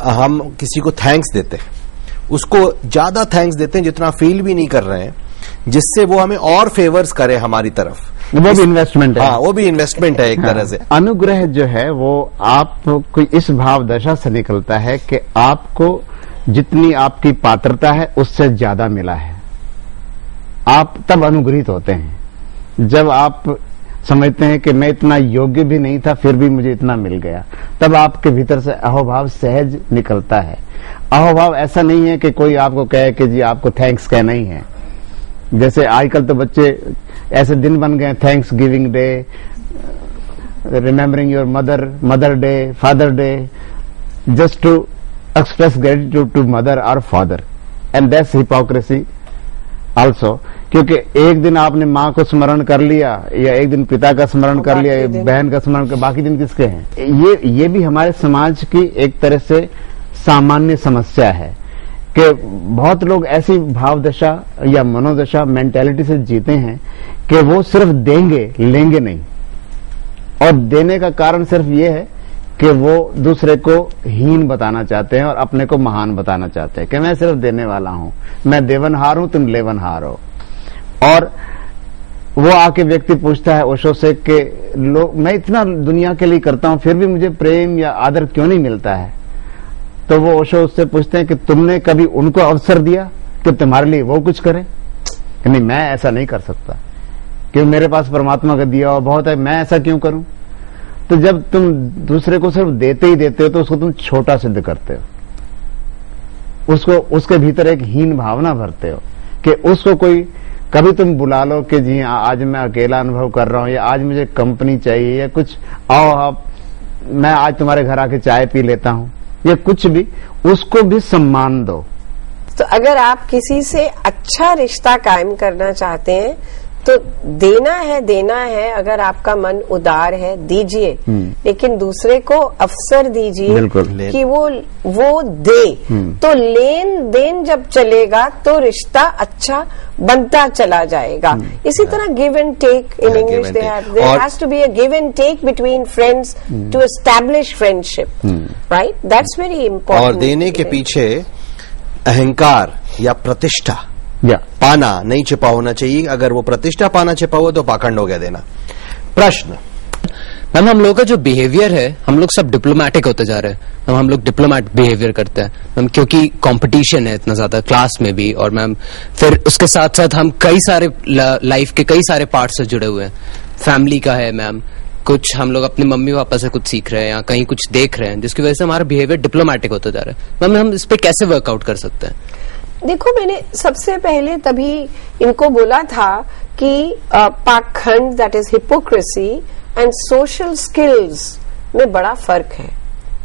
हम किसी को थैंक्स देते हैं, उसको ज्यादा थैंक्स देते हैं जितना फील भी नहीं कर रहे हैं, जिससे वो हमें और फेवर्स करे हमारी तरफ, वो भी इन्वेस्टमेंट है। हाँ, वो भी इन्वेस्टमेंट है एक तरह से। अनुग्रह जो है वो आपको इस भाव दशा से निकलता है कि आपको जितनी आपकी पात्रता है उससे ज्यादा मिला है, आप तब अनुग्रहित होते हैं। जब आप समझते हैं कि मैं इतना योग्य भी नहीं था फिर भी मुझे इतना मिल गया, तब आपके भीतर से अहोभाव सहज निकलता है। अहोभाव ऐसा नहीं है कि कोई आपको कहे कि जी आपको थैंक्स कहना ही है। जैसे आजकल तो बच्चे ऐसे दिन बन गए, thanks giving day, remembering your mother day, father day, just to express gratitude to mother और father, and that's hypocrisy also. क्योंकि एक दिन आपने माँ को स्मरण कर लिया या एक दिन पिता का स्मरण कर लिया, बहन का स्मरण कर, बाकी दिन किसके हैं? ये भी हमारे समाज की एक तरह से सामान्य समस्या है कि बहुत लोग ऐसी भाव दशा या मनोदशा मेंटेलिटी से जीते हैं कि वो सिर्फ देंगे, लेंगे नहीं। और देने का कारण सिर्फ ये है कि वो दूसरे को हीन बताना चाहते हैं और अपने को महान बताना चाहते हैं कि मैं सिर्फ देने वाला हूं, मैं देवनहार हूं, तुम लेवनहार हो। और वो आके व्यक्ति पूछता है ओशो से कि लोग, मैं इतना दुनिया के लिए करता हूं फिर भी मुझे प्रेम या आदर क्यों नहीं मिलता है? तो वो ओशो उससे पूछते हैं कि तुमने कभी उनको अवसर दिया कि तुम्हारे लिए वो कुछ करे? कि नहीं, मैं ऐसा नहीं कर सकता, क्योंकि मेरे पास परमात्मा का दिया हुआ बहुत है, मैं ऐसा क्यों करूं? तो जब तुम दूसरे को सिर्फ देते ही देते हो तो उसको तुम छोटा सिद्ध करते हो, उसको उसके भीतर एक हीन भावना भरते हो कि उसको कोई, कभी तुम बुला लो कि जी आज मैं अकेला अनुभव कर रहा हूं या आज मुझे कंपनी चाहिए या कुछ, आओ आप मैं आज तुम्हारे घर आके चाय पी लेता हूं, या कुछ भी, उसको भी सम्मान दो। तो अगर आप किसी से अच्छा रिश्ता कायम करना चाहते हैं तो देना है। अगर आपका मन उदार है दीजिए, लेकिन दूसरे को अवसर दीजिए कि वो दे। तो लेन देन जब चलेगा तो रिश्ता अच्छा बनता चला जाएगा। इसी तरह give and take, in English there has to be a give and take between friends to establish friendship, right? That's very important. और देने के पीछे अहंकार या प्रतिष्ठा पाना नहीं छिपा होना चाहिए। अगर वो प्रतिष्ठा पाना छिपा हुआ तो पाखंड हो गया देना। प्रश्न मैम, हम लोग का जो बिहेवियर है, हम लोग सब डिप्लोमेटिक होते जा रहे हैं। हम लोग डिप्लोमेट बिहेवियर करते हैं मैम, क्योंकि कंपटीशन है इतना ज्यादा क्लास में भी, और मैम फिर उसके साथ साथ हम कई सारे लाइफ के कई सारे पार्ट से जुड़े हुए हैं। फैमिली का है मैम, कुछ हम लोग अपने मम्मी पापा से कुछ सीख रहे हैं या कहीं कुछ देख रहे हैं, जिसकी वजह से हमारा बिहेवियर डिप्लोमेटिक होता जा रहा है। मैम, हम इस पे कैसे वर्कआउट कर सकते हैं? देखो, मैंने सबसे पहले तभी इनको बोला था कि पाखंड, that is hypocrisy, and social skills में बड़ा फर्क है।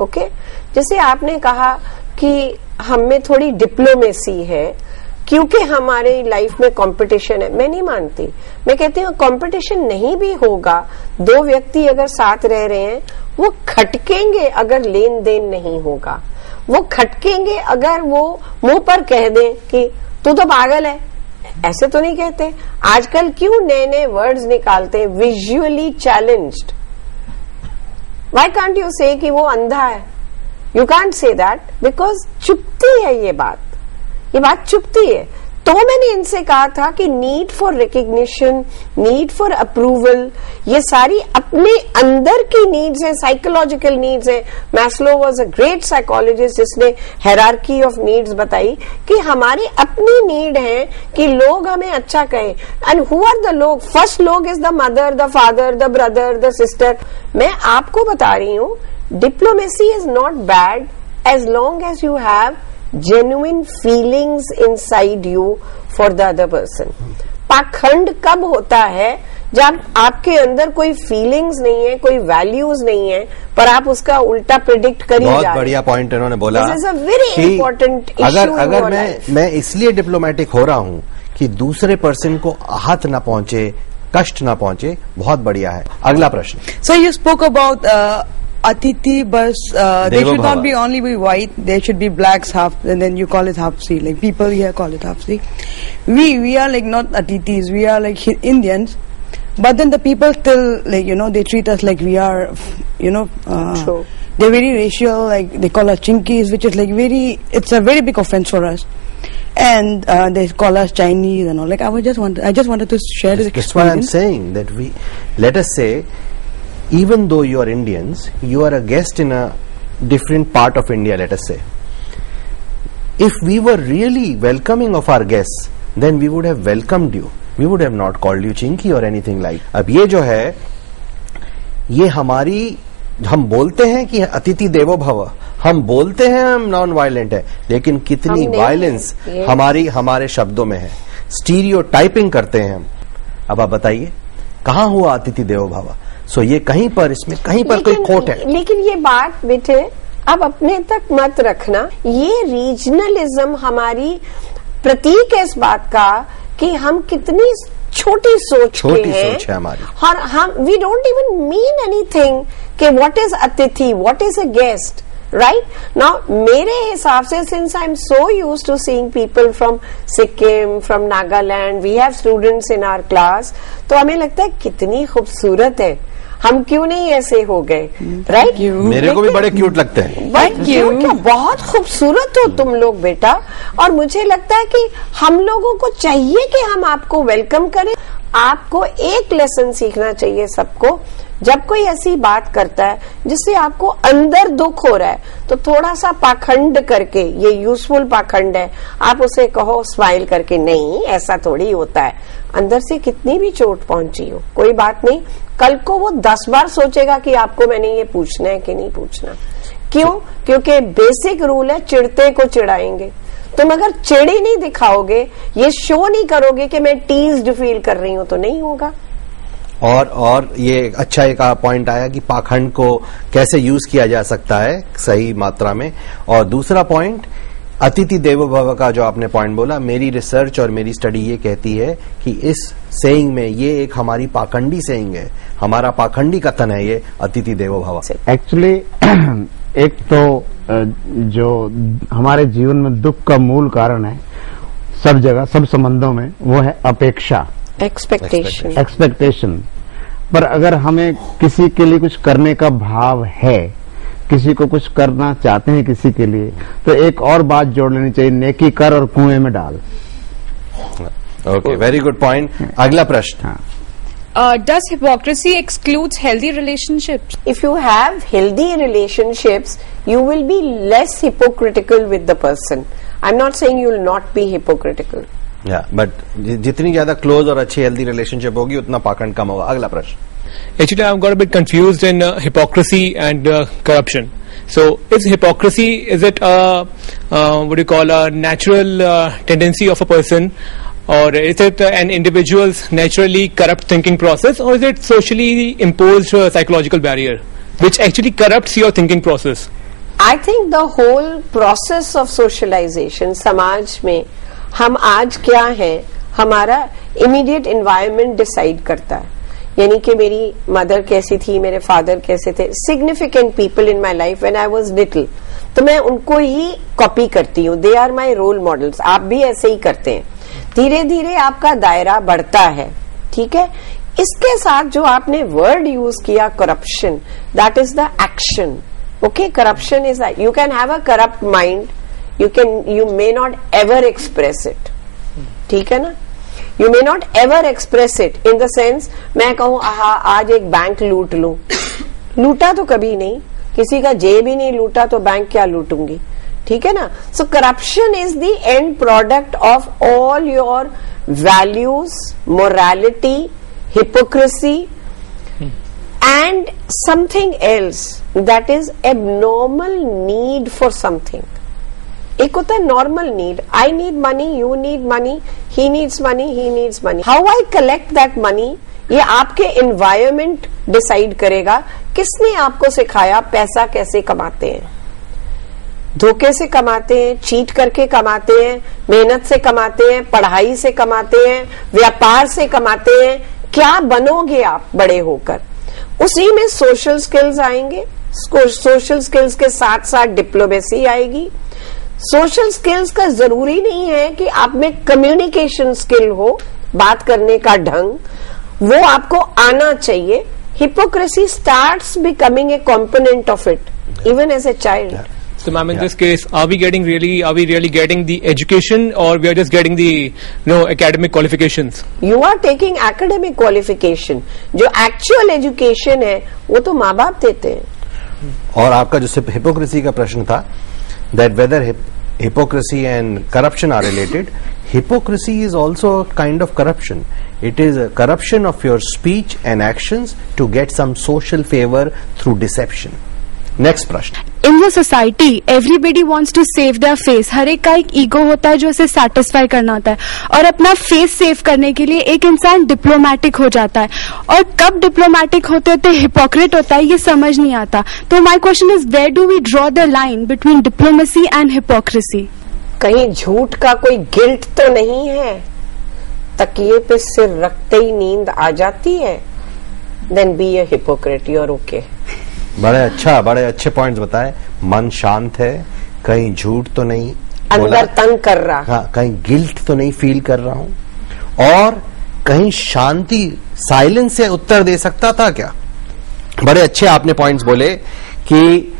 ओके, जैसे आपने कहा कि हम में थोड़ी डिप्लोमेसी है क्योंकि हमारे लाइफ में कंपटीशन है। मैं नहीं मानती, मैं कहती हूँ कंपटीशन नहीं भी होगा, दो व्यक्ति अगर साथ रह रहे हैं वो खटकेंगे अगर लेन देन नहीं होगा, वो खटकेंगे अगर वो मुंह पर कह दें कि तू तो पागल है। ऐसे तो नहीं कहते। आजकल क्यों नए नए वर्ड्स निकालते हैं, visually challenged. Why can't you say कि वो अंधा है? You can't say that because चुपती है ये बात चुपती है। तो मैंने इनसे कहा था कि need for recognition, need for approval, ये सारी अपने अंदर की नीड्स है, साइकोलॉजिकल नीड्स है। Maslow was a great psychologist जिसने हायरार्की ऑफ नीड्स बताई कि हमारी अपनी नीड है कि लोग हमें अच्छा कहें। एंड हु आर द लोग? फर्स्ट लोग is the mother, the father, the brother, the sister. मैं आपको बता रही हूं, diplomacy is not bad as long as you have genuine feelings inside you for the other person. पाखंड कब होता है? जब आपके अंदर कोई फीलिंग्स नहीं है, कोई वैल्यूज नहीं है, पर आप उसका उल्टा प्रिडिक्ट कर ही जा रहे हैं। बहुत बढ़िया पॉइंट इन्होंने बोला। This is a very important issue अगर मैं इसलिए डिप्लोमेटिक हो रहा हूं कि दूसरे पर्सन को आहत ना पहुंचे, कष्ट ना पहुंचे। बहुत बढ़िया है। अगला प्रश्न। So you spoke about Atiti, but they should not be only be white. They should be blacks, half, and then you call it Hapsi. Like people here call it Hapsi. We are like not Atitis. We are like Indians, but then the people still like they treat us like we are they're very racial, like they call us Chinkies, which is like it's a very big offense for us. And they call us Chinese and all. Like I just wanted to share this experience. That's why I'm saying that let us say, even though you are Indians, you are a guest in a different part of India, let us say. If we were really welcoming of our guests, then we would have welcomed you. We would have not called you Chinky or anything like. अब ये जो है, ये हम बोलते हैं कि अतिथि देवो भव, हम बोलते हैं हम नॉन वायलेंट है, लेकिन कितनी वायलेंस हमारे शब्दों में है. स्टीरियोटाइपिंग करते हैं हम. अब आप बताइए कहाँ हुआ अतिथि देवो भव? सो ये कहीं पर कोई खोट है. लेकिन ये बात बेटे अब अपने तक मत रखना. ये रीजनलिज्म हमारी प्रतीक है इस बात का कि हम कितनी छोटी सोच है हमारी. और हम we don't even mean anything कि व्हाट इज अतिथि, what is a guest, right. Now मेरे हिसाब से since I am so used to seeing people from Sikkim, from Nagaland, we have students in our class, तो हमें लगता है कितनी खूबसूरत है, हम क्यों नहीं ऐसे हो गए, राइट. मेरे को भी बड़े क्यूट लगते हैं. क्या बहुत खूबसूरत हो तुम लोग बेटा. और मुझे लगता है कि हम लोगों को चाहिए कि हम आपको वेलकम करें. आपको एक लेसन सीखना चाहिए सबको. जब कोई ऐसी बात करता है जिससे आपको अंदर दुख हो रहा है, तो थोड़ा सा पाखंड करके, ये यूजफुल पाखंड है, आप उसे कहो स्माइल करके, नहीं ऐसा थोड़ी होता है, अंदर से कितनी भी चोट पहुंची हो कोई बात नहीं, कल को वो 10 बार सोचेगा कि आपको मैंने ये पूछना है कि नहीं पूछना. क्यों? क्योंकि बेसिक रूल है चिढ़ते को चिढ़ाएंगे. तुम अगर चिढ़ ही नहीं दिखाओगे, ये शो नहीं करोगे कि मैं टीज्ड फील कर रही हूं, तो नहीं होगा. और ये अच्छा एक पॉइंट आया कि पाखंड को कैसे यूज किया जा सकता है सही मात्रा में. और दूसरा पॉइंट अतिथि देवो भव का जो आपने पॉइंट बोला, मेरी रिसर्च और मेरी स्टडी ये कहती है कि इस सेइंग में ये एक हमारी पाखंडी सेइंग है, हमारा पाखंडी कथन है ये अतिथि देवो भव. एक्चुअली एक तो जो हमारे जीवन में दुख का मूल कारण है सब जगह, सब संबंधों में, वो है अपेक्षा, एक्सपेक्टेशन. पर अगर हमें किसी के लिए कुछ करने का भाव है, किसी को कुछ करना चाहते हैं किसी के लिए, तो एक और बात जोड़ लेनी चाहिए, नेकी कर और कुएं में डाल. Okay, very good point. अगला प्रश्न. Does hypocrisy excludes healthy relationships? If you have healthy relationships, you will be less hypocritical with the person. I'm not saying you will not be hypocritical. But जितनी ज्यादा close और अच्छी healthy relationship होगी उतना पाखंड कम होगा. अगला प्रश्न. Actually, I've got a bit confused in hypocrisy and corruption. So, is hypocrisy, is it what do you call, a natural tendency of a person, or is it an individual's naturally corrupt thinking process, or is it socially imposed psychological barrier which actually corrupts your thinking process? I think the whole process of socialization, समाज में हम आज क्या हैं, हमारा immediate environment decide करता है. यानी कि मेरी मदर कैसी थी, मेरे फादर कैसे थे, significant people in my life when I was little, तो मैं उनको ही कॉपी करती हूँ. They are my role models. आप भी ऐसे ही करते हैं. धीरे धीरे आपका दायरा बढ़ता है, ठीक है. इसके साथ जो आपने वर्ड यूज किया corruption, that is the action. Okay, corruption is that you can have a corrupt mind, you may not ever express it. ठीक है ना? You may not ever express it in the sense मैं कहूँ आज एक bank लूट लूं, लूटा तो कभी नहीं, किसी का जेब ही नहीं लूटा तो बैंक क्या लूटूंगी, ठीक है ना. So corruption is the end product of all your values, morality, hypocrisy and something else that is abnormal need for something. एक होता है normal need, I need money, you need money, he needs money, he needs money. How I collect that money, ये आपके environment decide करेगा. किसने आपको सिखाया पैसा कैसे कमाते हैं? धोखे से कमाते हैं, चीट करके कमाते हैं, मेहनत से कमाते हैं, पढ़ाई से कमाते हैं, व्यापार से कमाते हैं. क्या बनोगे आप बड़े होकर? उसी में सोशल स्किल्स आएंगे, सोशल स्किल्स के साथ साथ डिप्लोमेसी आएगी. सोशल स्किल्स का जरूरी नहीं है कि आप में कम्युनिकेशन स्किल हो, बात करने का ढंग, वो आपको आना चाहिए. Hypocrisy starts becoming a component of it. even as a child. So, ma'am, in this case, are we really getting the education, or we are just getting the academic qualifications? You are taking academic qualification. जो actual education है वो तो माँ बाप देते हैं. और आपका जो hypocrisy का प्रश्न था, that whether hypocrisy and corruption are related, hypocrisy is also a kind of corruption. It is a corruption of your speech and actions to get some social favor through deception. Next प्रश्न. In the society, everybody wants to save their face. हर एक का एक ego होता है जो उसे satisfy करना होता है, और अपना फेस सेव करने के लिए एक इंसान डिप्लोमेटिक हो जाता है, और कब डिप्लोमेटिक होते होते हिपोक्रेट होता है ये समझ नहीं आता. तो my question is, where do we draw the line between diplomacy and hypocrisy? कहीं झूठ का कोई गिल्ट तो नहीं है? तकिए पे सिर रखते ही नींद आ जाती है, then be a hypocrite, you are okay. बड़े अच्छे पॉइंट्स बताए. मन शांत है, कहीं झूठ तो नहीं, अंदर तंग कर रहा, हाँ, कहीं गिल्ट तो नहीं फील कर रहा हूं, और कहीं शांति साइलेंस से उत्तर दे सकता था क्या. बड़े अच्छे आपने पॉइंट्स बोले कि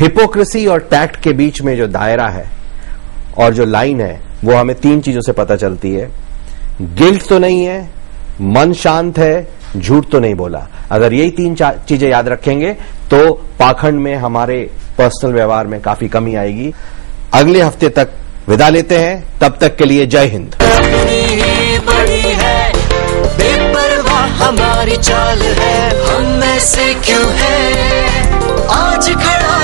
हिपोक्रेसी और टैक्ट के बीच में जो दायरा है और जो लाइन है वो हमें 3 चीजों से पता चलती है. गिल्ट तो नहीं है, मन शांत है, झूठ तो नहीं बोला. अगर यही 3 चीजें याद रखेंगे तो पाखंड में, हमारे पर्सनल व्यवहार में काफी कमी आएगी. अगले हफ्ते तक विदा लेते हैं, तब तक के लिए जय हिंद. बड़ी है बेपरवाह हमारी चाल है, हम में से क्यों है आज खड़ा